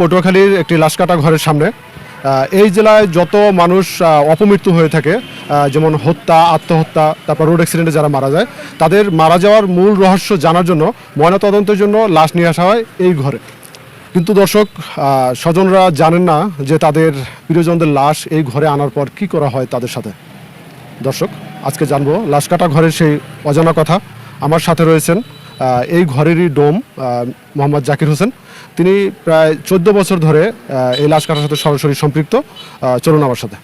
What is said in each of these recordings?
পটুয়াখালীর একটি লাশকাটা ঘরের সামনে এই জেলায় যত মানুষ অপমৃত্যু হয়ে থাকে যেমন হত্যা আত্মহত্যা তারপর রোড অ্যাক্সিডেন্টে যারা মারা যায় তাদের মারা যাওয়ার মূল রহস্য জানার জন্য ময়নাতদন্তের জন্য লাশ নিয়ে আসা হয় এই ঘরে। কিন্তু দর্শক স্বজনরা জানেন না যে তাদের প্রিয়জনদের লাশ এই ঘরে আনার পর কি করা হয় তাদের সাথে। দর্শক আজকে জানবো লাশকাটা ঘরের সেই অজানা কথা। আমার সাথে রয়েছেন এই ঘরেরই ডোম মোহাম্মদ জাকির হোসেন। তিনি প্রায় 14 বছর ধরে এই লাশ কাটার সাথে সরাসরি সম্পৃক্ত। চলুন আমার সাথে।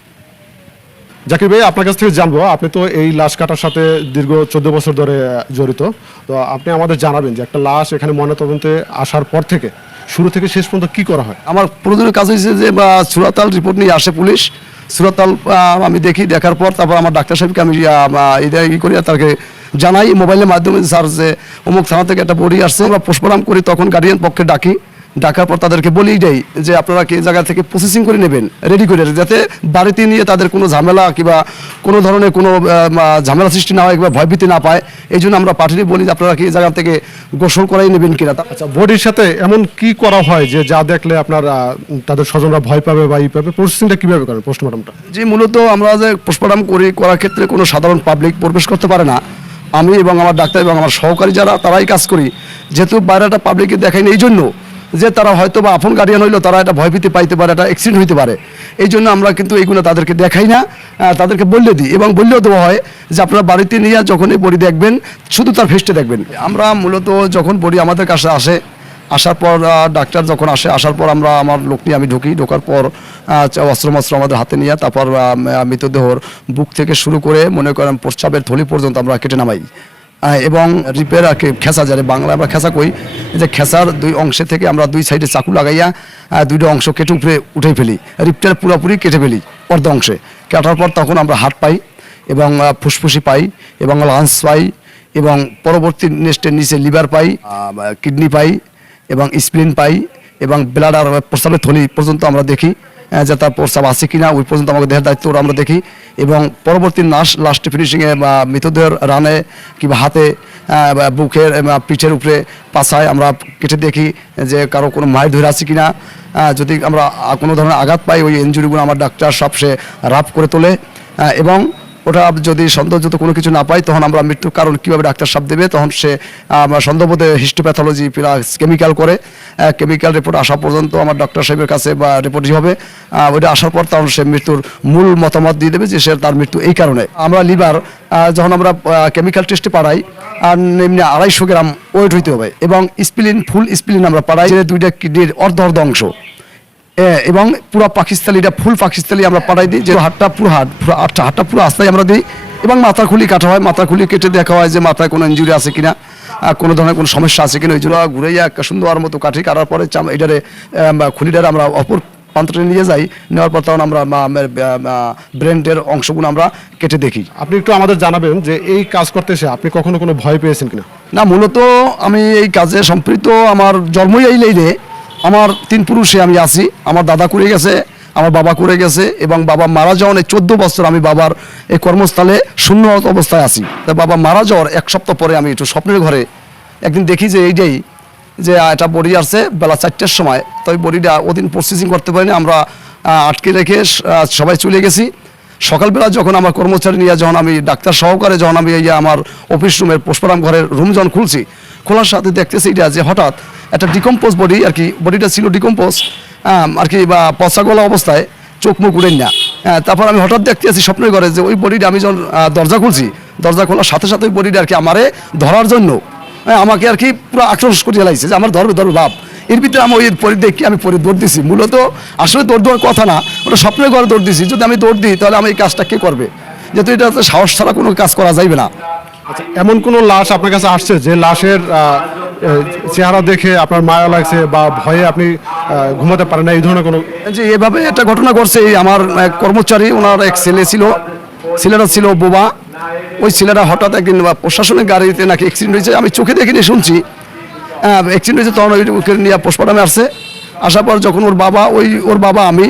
জাকির ভাই, আপনার কাছ থেকে জানবো, আপনি তো এই লাশ কাটার সাথে দীর্ঘ 14 বছর ধরে জড়িত, তো আপনি আমাদের জানাবেন যে একটা লাশ এখানে ময়নাতদন্তে আসার পর থেকে শুরু থেকে শেষ পর্যন্ত কি করা হয়। আমার প্রয়োজনীয় কাজ হয়েছে যে সুরাতাল রিপোর্ট নিয়ে আসে পুলিশ। সুরাতাল আমি দেখার পর তারপর আমার ডাক্তার সাহেবকে আমি করি, তাকে জানাই মোবাইলের মাধ্যমে, স্যার যে অমুক থানা থেকে একটা বডি আসছে। আমরা পোস্টমর্টম করি, তখন গার্ডিয়ান পক্ষে ডাকার পর তাদেরকে বলেই দেয় যে আপনারা কি জায়গা থেকে প্রসেসিং করে নেবেন, রেডি করে, যাতে বাড়িতে নিয়ে তাদের কোনো ঝামেলা কিংবা কোনো ধরনের কোনো ঝামেলা সৃষ্টি না হয় কিংবা ভয়ভীতি না পায়। এই জন্য আমরা পাঠিয়ে বলি যে আপনারা কি জায়গা থেকে গোসল করাই নেবেন কিনা। আচ্ছা, বডির সাথে এমন কি করা হয় যে যা দেখলে আপনার তাদের স্বজনরা ভয় পাবে বা পাবে? প্রসেসিংটা কিভাবে করেন পোস্টমর্টমটা? যে মূলত আমরা যে পোস্টমর্টম করার ক্ষেত্রে কোনো সাধারণ পাবলিক প্রবেশ করতে পারে না। আমি এবং আমার ডাক্তার এবং আমার সহকারী যারা তারাই কাজ করি, যেহেতু বাইরেটা পাবলিকে দেখায়নি, এই জন্য যে তারা হয়তো বা আপন গার্ডিয়ান হইলেও তারা একটা ভয়ভীতি পাইতে পারে, একটা অ্যাক্সিডেন্ট হইতে পারে। এই জন্য আমরা কিন্তু এইগুলো তাদেরকে দেখাই না, তাদেরকে বললে দিই এবং বললেও দেওয়া হয় যে আপনারা বাড়িতে নিয়ে যখন এই বডি দেখবেন শুধু তার ফেসটা দেখবেন। আমরা মূলত যখন বডি আমাদের কাছে আসার পর ডাক্তার যখন আসার পর আমার লোক নিয়ে আমি ঢোকার পর অস্ত্র আমাদের হাতে নিয়ে তারপর মৃতদেহর বুক থেকে শুরু করে মনে করেন প্রস্রাবের থলি পর্যন্ত আমরা কেটে নামাই এবং রিপের আর কি খেসা, যারে বাংলা আমরা খেসা কই, যে খেসার দুই অংশে থেকে আমরা দুই সাইডে চাকু লাগাইয়া দুইটা অংশ কেটে উপরে উঠে ফেলি, রিপটার পুরোপুরি কেটে ফেলি অর্ধ অংশে। কাটার পর তখন আমরা হার্ট পাই এবং ফুসফুসি পাই এবং লাংস পাই এবং পরবর্তী নেক্সটের নিচে লিভার পাই, কিডনি পাই এবং স্প্লিন পাই এবং ব্লাডার প্রস্রাবের থলি পর্যন্ত আমরা দেখি যে তার প্রস্রাব আছে কিনা, ওই পর্যন্ত আমাকে দেহের দায়িত্ব আমরা দেখি এবং পরবর্তী লাস্ট ফিনিশিংয়ে মৃতদেহের রানে কিংবা হাতে, বুকের, পিঠের উপরে, পাছায় আমরা কেটে দেখি যে কারো কোনো মায়ের ধরে আছে কিনা। যদি আমরা কোনো ধরনের আঘাত পাই, ওই ইনজুরিগুলো আমার ডাক্তার সব সে রাফ করে তোলে এবং ওটা যদি সন্দেহযুক্ত কোনো কিছু না পাই তখন আমরা মৃত্যুর কারণ কীভাবে ডাক্তার সাহেব দেবে, তখন সে সন্দেহবোধে হিস্টোপ্যাথোলজি প্লাস কেমিক্যাল করে। কেমিক্যাল রিপোর্ট আসা পর্যন্ত আমার ডক্টর সাহেবের কাছে বা রিপোর্টই হবে, ওইটা আসার পর তখন সে মৃত্যুর মূল মতামত দিয়ে দেবে যে সে তার মৃত্যু এই কারণে। আমরা লিভার যখন আমরা কেমিক্যাল টেস্টে পাঠাই আর এমনি 250 গ্রাম ওয়েট হইতে হবে এবং স্প্লিন, ফুল স্প্লিন আমরা পাঠাই, যে দুইটা কিডনির অর্ধ অংশ এবং পুরো পাকিস্তানিটা ফুল পাকিস্তানি আমরা পাঠাই দিই, যে হাতটা পুরো আস্তায় আমরা দিই এবং মাথা খুলি কাটা হয়, মাথা খুলি কেটে দেখা হয় যে মাথায় কোনো ইনজুরি আছে কিনা, কোনো ধরনের কোনো সমস্যা আছে কিনা। ওই জন্য ঘুরাইয়া একটা সুন্দর মতো কাটি, কাটার পরে এটারে খুলিটারে আমরা অপর প্রান্তরে নিয়ে যাই, নেওয়ার পর তখন আমরা ব্রেনের অংশগুলো আমরা কেটে দেখি। আপনি একটু আমাদের জানাবেন যে এই কাজ করতে এসে আপনি কখনো কোনো ভয় পেয়েছেন কিনা? না, মূলত আমি এই কাজে সম্পৃক্ত, আমার জন্মই এই লাইনে, আমার 3 পুরুষে আমি আছি। আমার দাদা করে গেছে, আমার বাবা করে গেছে এবং বাবা মারা যাওয়ার 14 বছর আমি বাবার এই কর্মস্থলে শূন্য অবস্থায় আছি। তা বাবা মারা যাওয়ার 1 সপ্তাহ পরে আমি একটু স্বপ্নের ঘরে একদিন দেখি যে এইটাই যে একটা বডি আসছে বেলা 4টার সময়। তো ওই বডিটা ওদিন প্রসেসিং করতে পারিনি, আমরা আটকে রেখে সবাই চলে গেছি। সকালবেলা যখন আমার কর্মচারী নিয়ে যখন আমি ডাক্তার সহকারে যখন আমি এই আমার অফিস রুমের পোস্টমর্টম ঘরের রুম যখন খুলছি, খোলার সাথে দেখতেছি এটা যে হঠাৎ একটা ডিকম্পোজ বডি আর কি, বডিটা ছিল ডিকম্পোজ আর কি বা পচা গলা অবস্থায়, চোখ মুখ উড়েন না। তারপর আমি হঠাৎ দেখতে আছি স্বপ্নের ঘরে যে ওই বডিটা আমি যখন দরজা খুলছি, দরজা খোলার সাথে সাথে ওই বডিটা আর কি আমারে ধরার জন্য আমাকে আর কি পুরো আক্রোশ করিয়ে লাগছে যে আমার ধরবে ভাব। এর ভিতরে আমি ওই দেখি আমি দৌড় দিছি। মূলত আসলে দৌড় দেওয়ার কথা না, ওটা স্বপ্নের ঘরে দৌড় দিছি। যদি আমি দৌড় দিই তাহলে আমি এই কাজটা কে করবে, যেহেতু এটা সাহস ছাড়া কোনো কাজ করা যাইবে না। আচ্ছা, এমন কোনো লাশ আপনার কাছে আসছে যে লাশের চেহারা দেখে আপনার মায়া লাগছে বা ভয়ে আপনি ঘুমাতে পারেন না, এই ধরনের কোনো? যে এভাবে একটা ঘটনা ঘটছে, আমার এক কর্মচারী, ওনার এক ছেলেটা ছিল বোবা। ওই ছেলেটা হঠাৎ একদিন প্রশাসনিক গাড়িতে নাকি অ্যাক্সিডেন্ট হয়েছে, আমি চোখে দেখিনি শুনছি অ্যাক্সিডেন্ট হয়েছে। তখন ওকে নিয়ে পোস্টমর্টমে আসছে। আসার পর যখন ওর বাবা আমি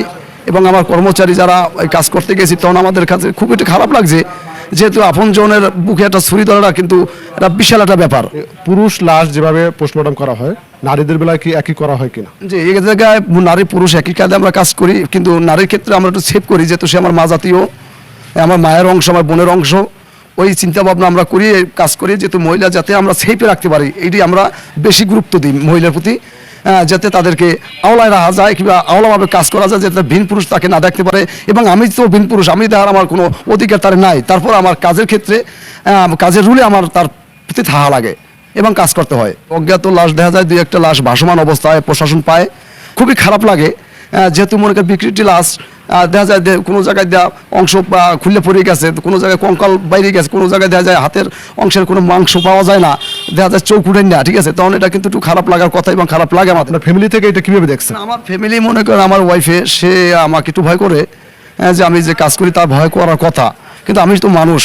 এবং আমার কর্মচারী যারা কাজ করতে গেছি, তখন আমাদের কাছে খুব একটু খারাপ লাগছে যেহেতু আপনজনের বুকে একটা ছুরি ধরাটা কিন্তু একটা বিশাল একটা ব্যাপার। পুরুষ লাশ যেভাবে পোস্টমর্টম করা হয়, নারীদের বেলায় কি একই করা হয় কিনা? যে এই জায়গায় নারী পুরুষ একই কাজে আমরা কাজ করি, কিন্তু নারীর ক্ষেত্রে আমরা একটু সেভ করি, যেহেতু সে আমার মা জাতীয়, আমার মায়ের অংশ, আমার বোনের অংশ, ওই চিন্তা ভাবনা আমরা করি, কাজ করি, যেহেতু মহিলা যাতে আমরা সেফে রাখতে পারি, এইটি আমরা বেশি গুরুত্ব দিই মহিলার প্রতি, যাতে তাদেরকে আওলায় রাখা যায় কিংবা আওলাভাবে কাজ করা যায়, যাতে ভিন পুরুষ তাকে না দেখতে পারে। এবং আমি তো ভিন পুরুষ, আমি দেখার আমার কোনো অধিকার তার নাই, তারপর আমার কাজের ক্ষেত্রে কাজের রুলে আমার তার প্রতি থাকা লাগে এবং কাজ করতে হয়। অজ্ঞাত লাশ দেখা যায়, দুই একটা লাশ ভাসমান অবস্থায় প্রশাসন পায়, খুবই খারাপ লাগে। যেহেতু মনে করেন বিকৃতি লাশ দেখা যায় কোনো জায়গায় দেওয়া অংশ খুলে পড়ে গেছে, কোনো জায়গায় কঙ্কাল বাইরে গেছে, কোনো জায়গায় দেখা যায় হাতের অংশের কোনো মাংস পাওয়া যায় না, দেখা যায় চোখ উঠেন না, ঠিক আছে, তখন এটা কিন্তু একটু খারাপ লাগার কথা এবং খারাপ লাগে আমাদের। আপনার ফ্যামিলি থেকে এটা কিভাবে দেখছেন? আমার ফ্যামিলি মনে করেন আমার ওয়াইফে, সে আমাকে একটু ভয় করে, যে আমি যে কাজ করি তার ভয় করার কথা, কিন্তু আমি তো মানুষ,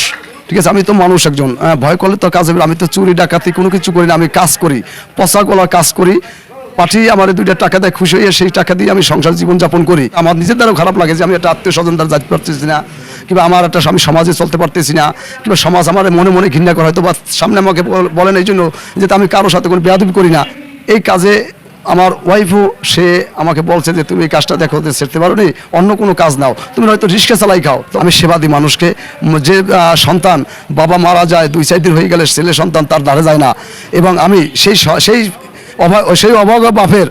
ঠিক আছে, আমি তো মানুষ একজন, ভয় করলে তো কাজ হবে। আমি তো চুরি ডাকাতি কোনো কিছু করি না, আমি কাজ করি, পচা গলার কাজ করি, পাঠিয়ে আমার 2টা টাকা দেয়, খুশি হয়ে সেই টাকা দিয়ে আমি সংসার জীবনযাপন করি। আমার নিজের দ্বারাও খারাপ লাগে যে আমি একটা আত্মীয় স্বজন দ্বারা যেতে পারতেছি না, কিংবা আমার একটা আমি সমাজে চলতে পারতেছি না, কিংবা সমাজ আমার মনে মনে ঘৃণা করে, হয়তো বা সামনে আমাকে বলেন এই জন্য যে আমি কারোর সাথে কোনো বেয়াদবি করি না। এই কাজে আমার ওয়াইফও সে আমাকে বলছে যে তুমি এই কাজটা দেখো, সেরতে পারো নি, অন্য কোনো কাজ নাও, তুমি হয়তো রিক্সা চালাই খাও। তো আমি সেবা দিই মানুষকে। যে সন্তান বাবা মারা যায় 2-4 দিন হয়ে গেলে ছেলে সন্তান তার ধারে যায় না, এবং আমি সেই অভাগা বাপের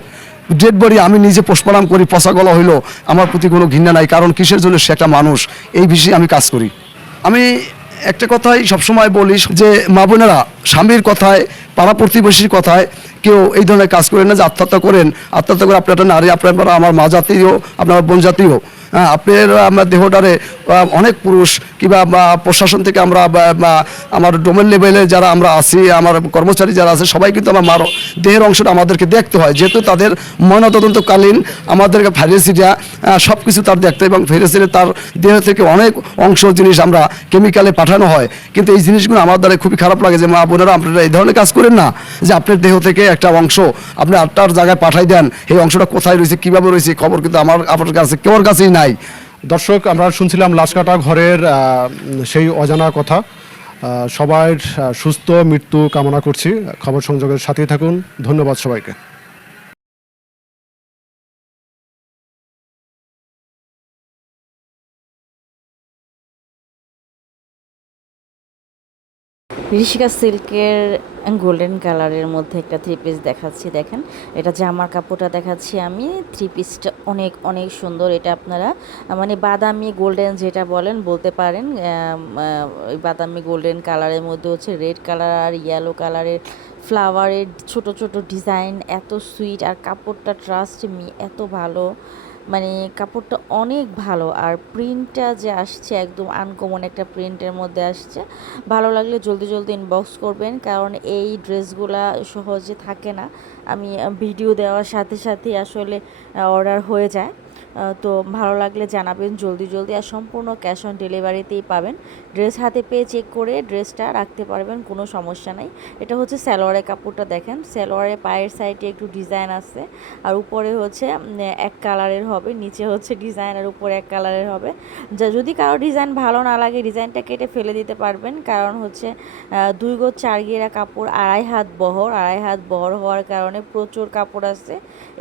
ডেড বডি আমি নিজে পোস্টমর্টম করি, পচা গলা হইলো, আমার প্রতি কোনো ঘৃণা নাই, কারণ কিসের জন্য সে একটা মানুষ, এই বিষয়ে আমি কাজ করি। আমি একটা কথাই সবসময় বলি যে মা বোনেরা স্বামীর কথায়, পাড়া প্রতিবেশীর কথায় কেউ এই ধরনের কাজ করেন না, যে আত্মহত্যা করেন, আত্মহত্যা করে আপনার একটা নারী, আপনার আমার মা জাতীয়, আপনার বোন জাতীয়, আপনার আমার দেহটারে অনেক পুরুষ কিংবা প্রশাসন থেকে আমরা আমার ডোমেন লেভেলে যারা আমরা আছি, আমার কর্মচারী যারা আছে, সবাই কিন্তু আমার মার দেহের অংশটা আমাদেরকে দেখতে হয়, যেহেতু তাদের ময়নাতদন্তকালীন আমাদেরকে ফাইরেসিটা সব কিছু তার দেখতে, এবং ফাইরেসিটা তার দেহ থেকে অনেক অংশ জিনিস আমরা কেমিক্যালে পাঠানো হয়। কিন্তু এই জিনিসগুলো আমার দ্বারা খুবই খারাপ লাগে যে মা বোনেরা আপনারা এই ধরনের কাজ করেন না, যে আপনার দেহ থেকে একটা অংশ আপনি 8টার জায়গায় পাঠাই দেন, এই অংশটা কোথায় রয়েছে, কীভাবে রয়েছে, খবর কিন্তু আপনার কাছে কেউর কাছেই নাই। দর্শক, আমরা শুনছিলাম লাশ কাটা ঘরের সেই অজানা কথা। সবার সুস্থ মৃত্যু কামনা করছি। খবর সংযোগের সাথেই থাকুন। ধন্যবাদ সবাইকে। ঋষিকা সিল্কের গোল্ডেন কালারের মধ্যে একটা 3 পিস দেখাচ্ছি, দেখেন এটা জামার কাপড়টা দেখাচ্ছি আমি। 3 পিসটা অনেক অনেক সুন্দর। এটা আপনারা মানে বাদামি গোল্ডেন যেটা বলেন বলতে পারেন, ওই বাদামি গোল্ডেন কালারের মধ্যে হচ্ছে রেড কালার আর ইয়েলো কালারের ফ্লাওয়ারের ছোট ছোট ডিজাইন, এত সুইট, আর কাপড়টা ট্রাস্ট মি এত ভালো, মানে কাপড়টা অনেক ভালো। আর প্রিন্টটা যে আসছে একদম আনকমন একটা প্রিন্টের মধ্যে আসছে। ভালো লাগলে জলদি জলদি ইনবক্স করবেন, কারণ এই ড্রেসগুলা সহজে থাকে না। আমি ভিডিও দেওয়ার সাথে সাথেই আসলে অর্ডার হয়ে যায়। তো ভালো লাগলে জানাবেন জলদি জলদি, আর সম্পূর্ণ ক্যাশ অন ডেলিভারিতেই পাবেন। ড্রেস হাতে পেয়ে চেক করে ড্রেসটা রাখতে পারবেন, কোনো সমস্যা নাই। এটা হচ্ছে সালোয়ারের কাপড়টা, দেখেন সালোয়ারের পায়ের সাইডে একটু ডিজাইন আছে, আর উপরে হচ্ছে এক কালারের হবে, নিচে হচ্ছে ডিজাইন, আর উপরে এক কালারের হবে। যদি কারো ডিজাইন ভালো না লাগে ডিজাইনটা কেটে ফেলে দিতে পারবেন, কারণ হচ্ছে 2 গজ 4 গিরা কাপড়, 2.5 হাত বহর, 2.5 হাত বহর হওয়ার কারণে প্রচুর কাপড় আছে।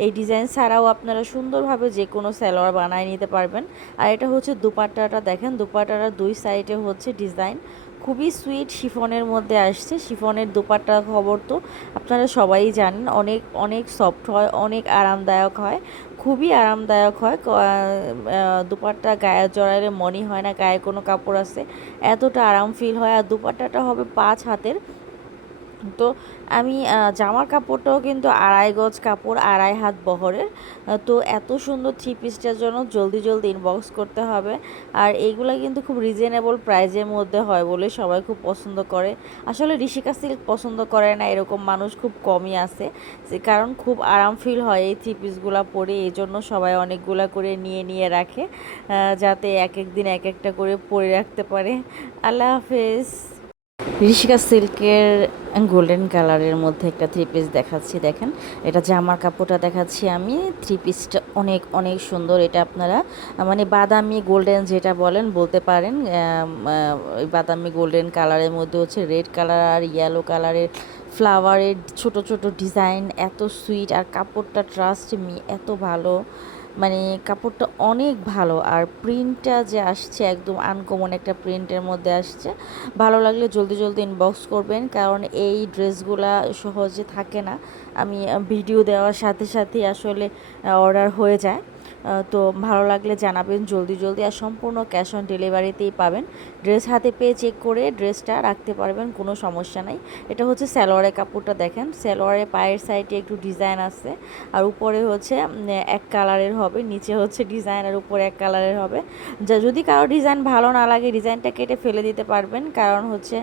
এই ডিজাইন ছাড়াও আপনারা সুন্দরভাবে যে কোনো সালোয়ার বানিয়ে নিতে পারবেন। আর এটা হচ্ছে দুপাট্টাটা, দেখেন দুপাট্টাটার 2 সাইডে হচ্ছে ডিজাইন, খুবই সুইট শিফনের মধ্যে আসছে। শিফনের দুপাট্টার খবর তো আপনারা সবাই জানেন, অনেক অনেক সফট হয়, অনেক আরামদায়ক হয়, খুবই আরামদায়ক হয়। দুপাট্টা গায়ে জড়াইলে মনে হয় না গায়ে কোনো কাপড় আছে, এতটা আরাম ফিল হয়। আর দুপাট্টাটা হবে 5 হাতের। তো আমি জামার কাপড়টাও কিন্তু 2.5 গজ কাপড়, 2.5 হাত বহরের। তো এত সুন্দর 3 পিসটার জন্য জলদি জলদি ইনবক্স করতে হবে। আর এইগুলা কিন্তু খুব রিজনেবল প্রাইজের মধ্যে হয় বলে সবাই খুব পছন্দ করে। আসলে ঋষিকা সিল্ক পছন্দ করে না এরকম মানুষ খুব কমই আছে, কারণ খুব আরাম ফিল হয় এই 3 পিসগুলা পরে, এই জন্য সবাই অনেকগুলা করে নিয়ে নিয়ে রাখে, যাতে এক এক দিন এক একটা করে পরে রাখতে পারে। আল্লাহ হাফেজ। ঋষিকা সিল্কের গোল্ডেন কালারের মধ্যে একটা থ্রি পিস দেখাচ্ছি দেখেন। এটা জামার কাপড়টা দেখাচ্ছি আমি। থ্রি পিসটা অনেক অনেক সুন্দর। এটা আপনারা মানে বাদামি গোল্ডেন যেটা বলেন বলতে পারেন। ওই বাদামি গোল্ডেন কালারের মধ্যে হচ্ছে রেড কালার আর ইয়েলো কালারের ফ্লাওয়ারের ছোট ছোট ডিজাইন, এত সুইট। আর কাপড়টা ট্রাস্ট মি এত ভালো, মানে কাপড়টা অনেক ভালো। আর প্রিন্টটা যে আসছে একদম আনকমন একটা প্রিন্টের মধ্যে আসছে। ভালো লাগলে জলদি জলদি ইনবক্স করবেন, কারণ এই ড্রেসগুলা সহজে থাকে না। আমি ভিডিও দেওয়ার সাথে সাথেই আসলে অর্ডার হয়ে যায়। তো ভালো লাগলে জানাবেন জলদি জলদি। আর সম্পূর্ণ ক্যাশ অন ডেলিভারিতেই পাবেন। ড্রেস হাতে পেয়ে চেক করে ড্রেসটা রাখতে পারবেন, কোনো সমস্যা নাই। এটা হচ্ছে সালোয়ারের কাপড়টা দেখেন। সালোয়ারের পায়ের সাইডে একটু ডিজাইন আছে, আর উপরে হচ্ছে এক কালারের হবে, নিচে হচ্ছে ডিজাইন, আর উপরে এক কালারের হবে। যদি কারো ডিজাইন ভালো না লাগে ডিজাইনটা কেটে ফেলে দিতে পারবেন, কারণ হচ্ছে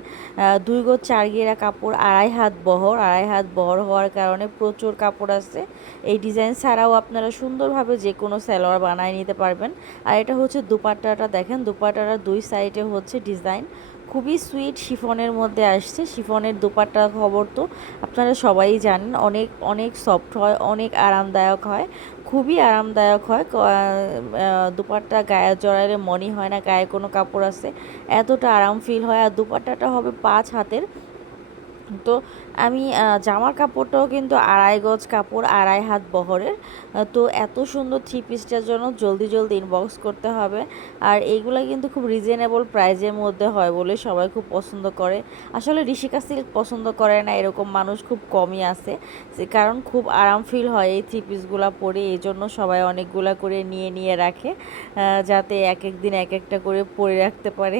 2 গজ 4 গিরা কাপড়, 2.5 হাত বহর। 2.5 হাত বহর হওয়ার কারণে প্রচুর কাপড় আছে। এই ডিজাইন ছাড়াও আপনারা সুন্দরভাবে যে কোনো সালোয়ার বানিয়ে নিতে পারবেন। আর এটা হচ্ছে দুপাট্টাটা দেখেন। দুপাট্টাটার 2 সাইডে হচ্ছে ডিজাইন, খুবই সুইট শিফনের মধ্যে আসছে। শিফনের দুপাট্টার খবর তো আপনারা সবাই জানেন, অনেক অনেক সফট হয়, অনেক আরামদায়ক হয়, খুবই আরামদায়ক হয়। দুপাট্টা গায়ে জড়াইলে মনে হয় না গায়ে কোনো কাপড় আছে, এতটা আরাম ফিল হয়। আর দুপাট্টাটা হবে 5 হাতের। তো আমি জামার কাপড়টাও কিন্তু 2.5 গজ কাপড়, 2.5 হাত বহরের। তো এত সুন্দর থ্রি পিসটার জন্য জলদি জলদি ইনবক্স করতে হবে। আর এইগুলা কিন্তু খুব রিজনেবল প্রাইজের মধ্যে হয় বলে সবাই খুব পছন্দ করে। আসলে ঋষিকা সিল্ক পছন্দ করে না এরকম মানুষ খুব কমই আছে, কারণ খুব আরাম ফিল হয় এই থ্রি পিসগুলো পরে। এই জন্য সবাই অনেকগুলা করে নিয়ে নিয়ে রাখে, যাতে এক এক দিন এক একটা করে পরে রাখতে পারে।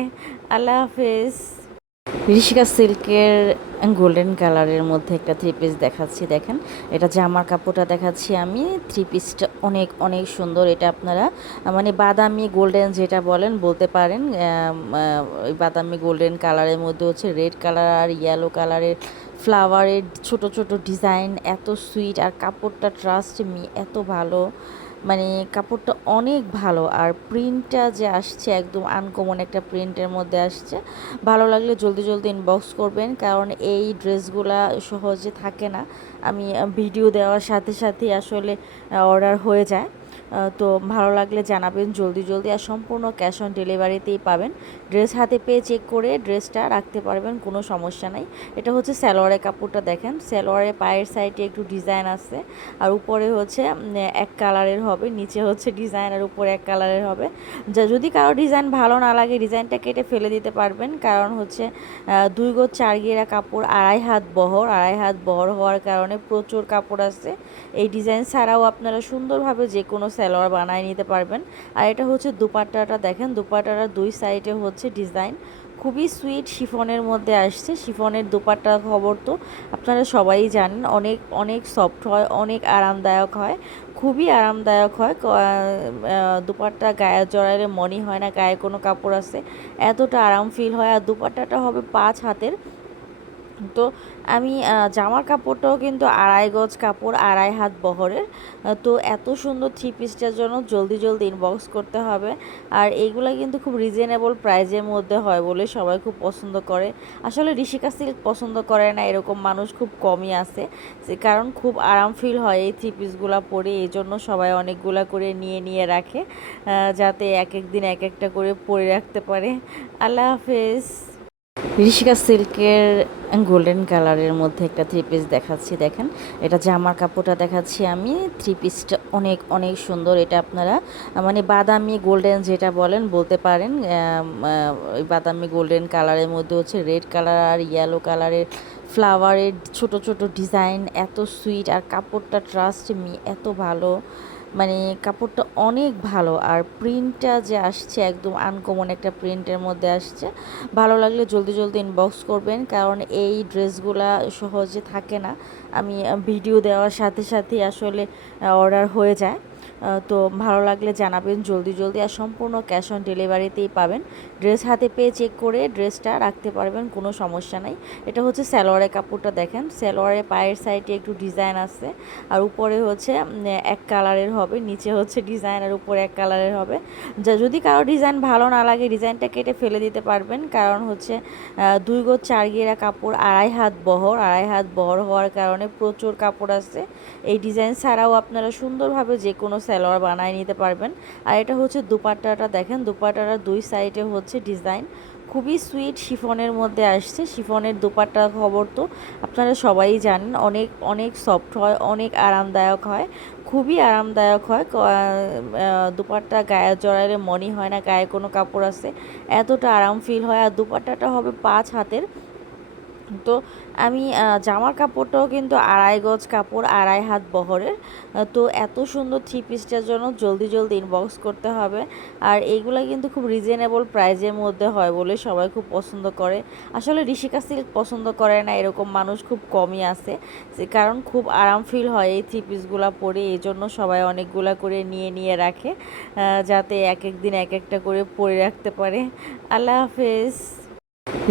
আল্লাহ হাফেজ। ঋষিকা সিল্কের গোল্ডেন কালারের মধ্যে একটা থ্রি পিস দেখাচ্ছি দেখেন। এটা জামার কাপড়টা দেখাচ্ছি আমি। থ্রি পিসটা অনেক অনেক সুন্দর। এটা আপনারা মানে বাদামি গোল্ডেন যেটা বলেন বলতে পারেন। ওই বাদামি গোল্ডেন কালারের মধ্যে হচ্ছে রেড কালার আর ইয়েলো কালারের ফ্লাওয়ারের ছোট ছোট ডিজাইন, এত সুইট। আর কাপড়টা ট্রাস্ট মি এত ভালো, মানে কাপড়টা অনেক ভালো। আর প্রিন্টটা যে আসছে একদম আনকমন একটা প্রিন্টের মধ্যে আসছে। ভালো লাগলে জলদি জলদি ইনবক্স করবেন, কারণ এই ড্রেসগুলা সহজে থাকে না। আমি ভিডিও দেওয়ার সাথে সাথেই আসলে অর্ডার হয়ে যায়। তো ভালো লাগলে জানাবেন জলদি জলদি। আর সম্পূর্ণ ক্যাশ অন ডেলিভারিতেই পাবেন। ড্রেস হাতে পেয়ে চেক করে ড্রেসটা রাখতে পারবেন, কোনো সমস্যা নাই। এটা হচ্ছে সালোয়ারের কাপড়টা দেখেন। সালোয়ারের পায়ের সাইডে একটু ডিজাইন আছে, আর উপরে হচ্ছে এক কালারের হবে, নিচে হচ্ছে ডিজাইন, আর উপরে এক কালারের হবে। যদি কারো ডিজাইন ভালো না লাগে ডিজাইনটা কেটে ফেলে দিতে পারবেন, কারণ হচ্ছে 2 গজ 4 গিরা কাপড়, 2.5 হাত বহর। 2.5 হাত বহর হওয়ার কারণে প্রচুর কাপড় আছে। এই ডিজাইন ছাড়াও আপনারা সুন্দরভাবে যে কোনো সালোয়ার বানিয়ে নিতে পারবেন। আর এটা হচ্ছে দুপাট্টাটা দেখেন। দুপাট্টাটার 2 সাইডে হচ্ছে ডিজাইন, খুবই সুইট শিফনের মধ্যে আসছে। শিফনের দুপাট্টার খবর তো আপনারা সবাই জানেন, অনেক অনেক সফট হয়, অনেক আরামদায়ক হয়, খুবই আরামদায়ক হয়। দুপাট্টা গায়ে জড়াইলে মনে হয় না গায়ে কোনো কাপড় আছে, এতটা আরাম ফিল হয়। আর দুপাট্টাটা হবে 5 হাতের। তো আমি জামার কাপড়টাও কিন্তু 2.5 গজ কাপড়, 2.5 হাত বহরের। তো এত সুন্দর থ্রি পিসটার জন্য জলদি জলদি ইনবক্স করতে হবে। আর এইগুলা কিন্তু খুব রিজনেবল প্রাইজের মধ্যে হয় বলে সবাই খুব পছন্দ করে। আসলে ঋষিকা সিল্ক পছন্দ করে না এরকম মানুষ খুব কমই আছে, কারণ খুব আরাম ফিল হয় এই থ্রি পিসগুলো পরে। এই জন্য সবাই অনেকগুলা করে নিয়ে নিয়ে রাখে, যাতে এক এক দিন এক একটা করে পরে রাখতে পারে। আল্লাহ হাফেজ। ঋষিকা সিল্কের গোল্ডেন কালারের মধ্যে একটা থ্রি পিস দেখাচ্ছি দেখেন। এটা জামার কাপড়টা দেখাচ্ছি আমি। থ্রি পিসটা অনেক অনেক সুন্দর। এটা আপনারা মানে বাদামি গোল্ডেন যেটা বলেন বলতে পারেন। ওই বাদামি গোল্ডেন কালারের মধ্যে হচ্ছে রেড কালার আর ইয়েলো কালারের ফ্লাওয়ারের ছোট ছোট ডিজাইন, এত সুইট। আর কাপড়টা ট্রাস্ট মি এত ভালো, মানে কাপড়টা অনেক ভালো। আর প্রিন্টটা যে আসছে একদম আনকমন একটা প্রিন্টের মধ্যে আসছে। ভালো লাগলে জলদি জলদি ইনবক্স করবেন, কারণ এই ড্রেসগুলা সহজে থাকে না। আমি ভিডিও দেওয়ার সাথে সাথেই আসলে অর্ডার হয়ে যায়। তো ভালো লাগলে জানাবেন জলদি জলদি, আর সম্পূর্ণ ক্যাশ অন ডেলিভারিতেই পাবেন। ড্রেস হাতে পেয়ে চেক করে ড্রেসটা রাখতে পারবেন, কোনো সমস্যা নাই। এটা হচ্ছে সালোয়ারের কাপড়টা দেখেন, সালোয়ারের পায়ের সাইডে একটু ডিজাইন আছে, আর উপরে হচ্ছে এক কালারের হবে, নিচে হচ্ছে ডিজাইন, আর উপরে এক কালারের হবে। যদি কারো ডিজাইন ভালো না লাগে ডিজাইনটা কেটে ফেলে দিতে পারবেন, কারণ হচ্ছে 2 গজ 4 গিরা কাপড়, 2.5 হাত বহর হওয়ার কারণে প্রচুর কাপড় আছে। এই ডিজাইন ছাড়াও আপনারা সুন্দরভাবে যে কোনো সালোয়ার বানিয়ে নিতে পারবেন। আর এটা হচ্ছে দুপাট্টাটা দেখেন, দুপাট্টাটার 2 সাইডে হচ্ছে ডিজাইন, খুবই সুইট শিফনের মধ্যে আসছে। শিফনের দুপাট্টার খবর তো আপনারা সবাই জানেন, অনেক অনেক সফট হয়, অনেক আরামদায়ক হয়, খুবই আরামদায়ক হয়। দুপাট্টা গায়ে জড়াইলে মনে হয় না গায়ে কোনো কাপড় আছে, এতটা আরাম ফিল হয়। আর দুপাট্টাটা হবে 5 হাতের। তো আমি জামার কাপড়টাও কিন্তু 2.5 গজ কাপড়, 2.5 হাত বহরের। তো এত সুন্দর 3 পিসটার জন্য জলদি জলদি ইনবক্স করতে হবে। আর এইগুলা কিন্তু খুব রিজনেবল প্রাইজের মধ্যে হয় বলে সবাই খুব পছন্দ করে। আসলে ঋষিকা সিল্ক পছন্দ করে না এরকম মানুষ খুব কমই আছে, কারণ খুব আরাম ফিল হয় এই 3 পিসগুলা পরে, এই জন্য সবাই অনেকগুলা করে নিয়ে নিয়ে রাখে, যাতে এক এক দিন এক একটা করে পরে রাখতে পারে। আল্লাহ হাফেজ।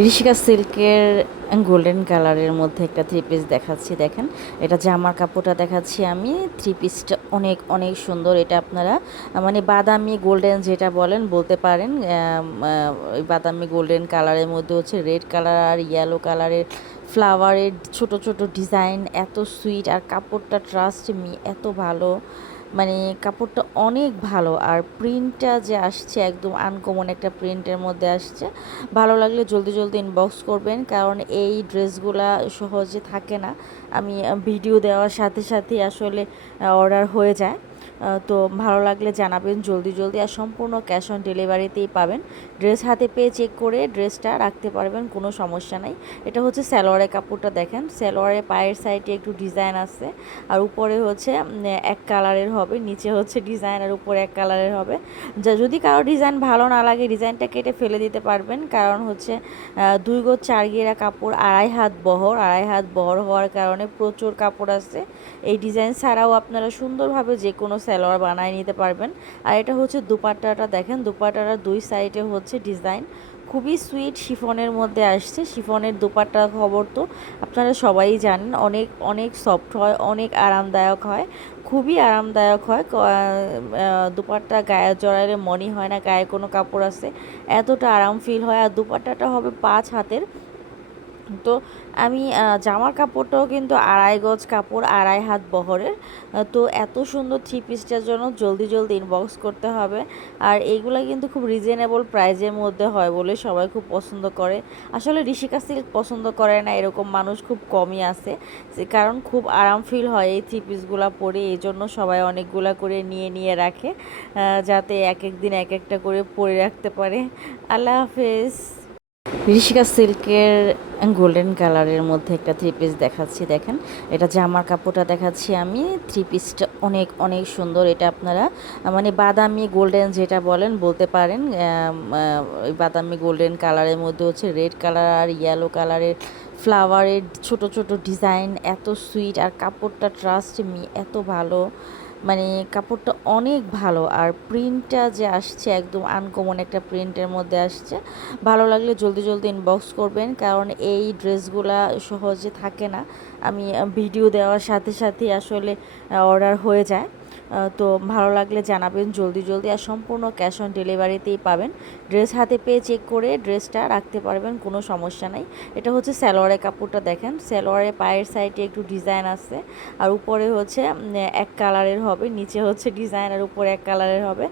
ঋষিকা সিল্কের গোল্ডেন কালারের মধ্যে একটা 3 পিস দেখাচ্ছি দেখেন, এটা জামার কাপড়টা দেখাচ্ছি আমি। 3 পিসটা অনেক অনেক সুন্দর, এটা আপনারা মানে বাদামি গোল্ডেন যেটা বলেন বলতে পারেন। ওই বাদামি গোল্ডেন কালারের মধ্যে হচ্ছে রেড কালার আর ইয়েলো কালারের ফ্লাওয়ারের ছোট ছোট ডিজাইন, এত সুইট। আর কাপড়টা ট্রাস্ট মি এত ভালো, মানে কাপড়টা অনেক ভালো। আর প্রিন্টটা যে আসছে একদম আনকমন একটা প্রিন্টের মধ্যে আসছে। ভালো লাগলে জলদি জলদি ইনবক্স করবেন, কারণ এই ড্রেসগুলা সহজে থাকে না, আমি ভিডিও দেওয়ার সাথে সাথে আসলে অর্ডার হয়ে যায়। তো ভালো লাগলে জানাবেন জলদি জলদি, আর সম্পূর্ণ ক্যাশ অন ডেলিভারিতেই পাবেন। ড্রেস হাতে পেয়ে চেক করে ড্রেসটা রাখতে পারবেন, কোনো সমস্যা নাই। এটা হচ্ছে সালোয়ারের কাপড়টা দেখেন, সালোয়ারের পায়ের সাইডে একটু ডিজাইন আছে, আর উপরে হচ্ছে এক কালারের হবে, নিচে হচ্ছে ডিজাইন, আর উপরে এক কালারের হবে। যদি কারো ডিজাইন ভালো না লাগে ডিজাইনটা কেটে ফেলে দিতে পারবেন, কারণ হচ্ছে 2 গজ 4 গিরা কাপড়, 2.5 হাত বহর হওয়ার কারণে প্রচুর কাপড় আছে। এই ডিজাইন ছাড়াও আপনারা সুন্দরভাবে যে কোনো সালোয়ার বানিয়ে নিতে পারবেন। আর এটা হচ্ছে দুপাট্টাটা দেখেন, দুপাট্টাটার 2 সাইডে হচ্ছে ডিজাইন, খুবই সুইট শিফনের মধ্যে আসছে। শিফনের দুপাট্টার খবর তো আপনারা সবাই জানেন, অনেক অনেক সফট হয়, অনেক আরামদায়ক হয়, খুবই আরামদায়ক হয়। দুপাট্টা গায়ে জড়াইলে মনে হয় না গায়ে কোনো কাপড় আছে, এতটা আরাম ফিল হয়। আর দুপাট্টাটা হবে 5 হাতের। তো আমি জামার কাপড়টাও কিন্তু 2.5 গজ কাপড়, 2.5 হাত বহরের। তো এত সুন্দর 3 পিসটার জন্য জলদি জলদি ইনবক্স করতে হবে। আর এইগুলা কিন্তু খুব রিজনেবল প্রাইজের মধ্যে হয় বলে সবাই খুব পছন্দ করে। আসলে ঋষিকা সিল্ক পছন্দ করে না এরকম মানুষ খুব কমই আছে, কারণ খুব আরাম ফিল হয় এই 3 পিসগুলা পরে, এই জন্য সবাই অনেকগুলা করে নিয়ে নিয়ে রাখে, যাতে এক এক দিন এক একটা করে পরে রাখতে পারে। আল্লাহ হাফেজ। ঋষিকা সিল্কের গোল্ডেন কালারের মধ্যে একটা 3 পিস দেখাচ্ছি দেখেন, এটা জামার কাপড়টা দেখাচ্ছি আমি। 3 পিসটা অনেক অনেক সুন্দর, এটা আপনারা মানে বাদামি গোল্ডেন যেটা বলেন বলতে পারেন। ওই বাদামি গোল্ডেন কালারের মধ্যে হচ্ছে রেড কালার আর ইয়েলো কালারের ফ্লাওয়ারের ছোট ছোট ডিজাইন, এত সুইট। আর কাপড়টা ট্রাস্ট মি এত ভালো, মানে কাপড়টা অনেক ভালো। আর প্রিন্টটা যে আসছে একদম আনকমন একটা প্রিন্টের মধ্যে আসছে। ভালো লাগলে জলদি জলদি ইনবক্স করবেন, কারণ এই ড্রেসগুলা সহজে থাকে না, আমি ভিডিও দেওয়ার সাথে সাথে আসলে অর্ডার হয়ে যায়। তো ভালো লাগলে জানাবেন জলদি জলদি, আর সম্পূর্ণ ক্যাশ অন ডেলিভারিতেই পাবেন। ড্রেস হাতে পেয়ে চেক করে ড্রেসটা রাখতে পারবেন, কোনো সমস্যা নাই। এটা হচ্ছে সালোয়ারের কাপড়টা দেখেন, সালোয়ারের পায়ের সাইডে একটু ডিজাইন আছে, আর উপরে হচ্ছে এক কালারের হবে, নিচে হচ্ছে ডিজাইন, আর উপরে এক কালারের হবে।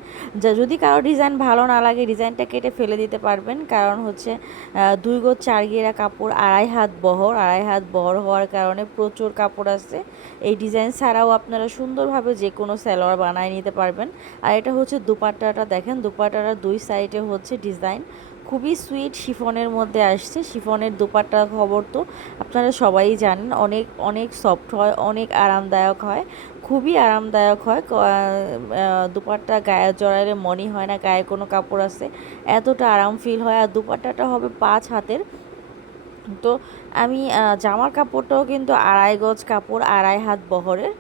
যদি কারো ডিজাইন ভালো না লাগে ডিজাইনটা কেটে ফেলে দিতে পারবেন, কারণ হচ্ছে 2 গজ 4 গিরা কাপড়, 2.5 হাত বহর হওয়ার কারণে প্রচুর কাপড় আছে। এই ডিজাইন ছাড়াও আপনারা সুন্দরভাবে যে কোনো সালোয়ার বানিয়ে নিতে পারবেন। আর এটা হচ্ছে দুপাট্টাটা দেখেন, দুপাট্টাটার 2 সাইডে হচ্ছে ডিজাইন, খুবই সুইট শিফনের মধ্যে আসছে। শিফনের দুপাট্টার খবর তো আপনারা সবাই জানেন, অনেক অনেক সফট হয়, অনেক আরামদায়ক হয়, খুবই আরামদায়ক হয়। দুপাট্টা গায়ে জড়াইলে মনে হয় না গায়ে কোনো কাপড় আছে, এতটা আরাম ফিল হয়। আর দুপাট্টাটা হবে 5 হাতের। তো আমি জামার কাপড়টাও কিন্তু 2.5 গজ কাপড়, 2.5 হাত বহরের।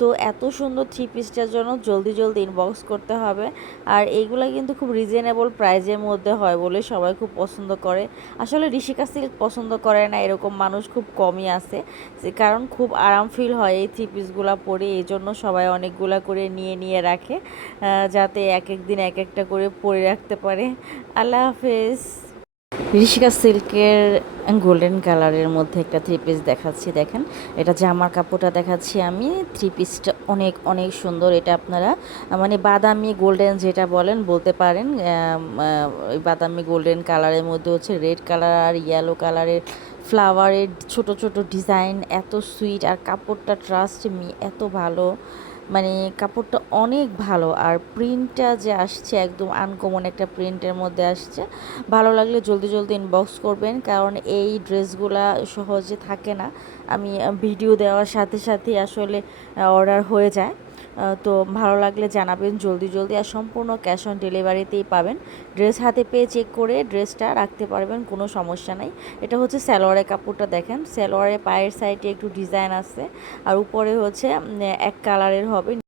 তো এত সুন্দর থ্রি পিসটার জন্য জলদি জলদি ইনবক্স করতে হবে। আর এইগুলা কিন্তু খুব রিজনেবল প্রাইজের মধ্যে হয় বলে সবাই খুব পছন্দ করে। আসলে ঋষিকা সিল্ক পছন্দ করে না এরকম মানুষ খুব কমই আছে, কারণ খুব আরাম ফিল হয় এই থ্রি পিসগুলা পরে, এই জন্য সবাই অনেকগুলা করে নিয়ে নিয়ে রাখে, যাতে এক এক দিন এক একটা করে পরে রাখতে পারে। আল্লাহ হাফেজ। ঋষিকা সিল্কের গোল্ডেন কালারের মধ্যে একটা থ্রি পিস দেখাচ্ছি দেখেন, এটা জামার কাপড়টা দেখাচ্ছি আমি। থ্রি পিসটা অনেক অনেক সুন্দর, এটা আপনারা মানে বাদামি গোল্ডেন যেটা বলেন বলতে পারেন। ওই বাদামি গোল্ডেন কালারের মধ্যে হচ্ছে রেড কালার আর ইয়েলো কালারের ফ্লাওয়ারের ছোট ছোট ডিজাইন, এত সুইট। আর কাপড়টা ট্রাস্ট মি এত ভালো, মানে কাপড়টা অনেক ভালো। আর প্রিন্টটা যে আসছে একদম আনকমন একটা প্রিন্টের মধ্যে আসছে। ভালো লাগলে জলদি জলদি ইনবক্স করবেন, কারণ এই ড্রেসগুলা সহজে থাকে না। আমি ভিডিও দেওয়ার সাথে সাথে আসলে অর্ডার হয়ে যায়। তো ভালো লাগলে জানাবেন জলদি জলদি। আর সম্পূর্ণ ক্যাশ অন ডেলিভারিতেই পাবেন। ড্রেস হাতে পেয়ে চেক করে ড্রেসটা রাখতে পারবেন, কোনো সমস্যা নাই। এটা হচ্ছে সালোয়ারের কাপড়টা দেখেন, সালোয়ারের পায়ের সাইডে একটু ডিজাইন আছে, আর উপরে হচ্ছে এক কালারের হবে।